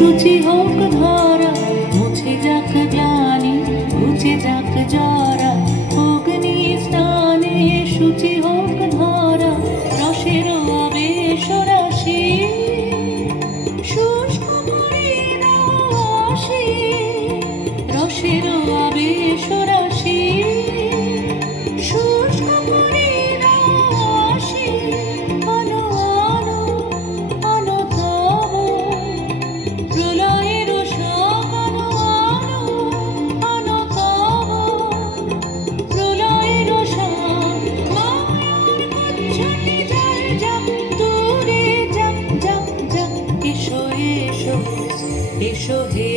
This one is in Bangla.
শুচি হোক ধরা, মুছে যাক গ্লানি, ঘুচে যাক জরা, অগ্নি স্নানে শুচি হোক ধরা। রসের আবেশ রাশি শুষ্ক করে দাও আসি, রসের আবেশ রাশি শুষ্ক করে দাও আসি। আনো আনো আনো তব প্রলয়ের সব, আনো আনো আনো তব প্রলয়ের সব। মায়ার কচ্ছপে জল যাক, দূরে যাক যাক যাক। এসো এসো এসো হে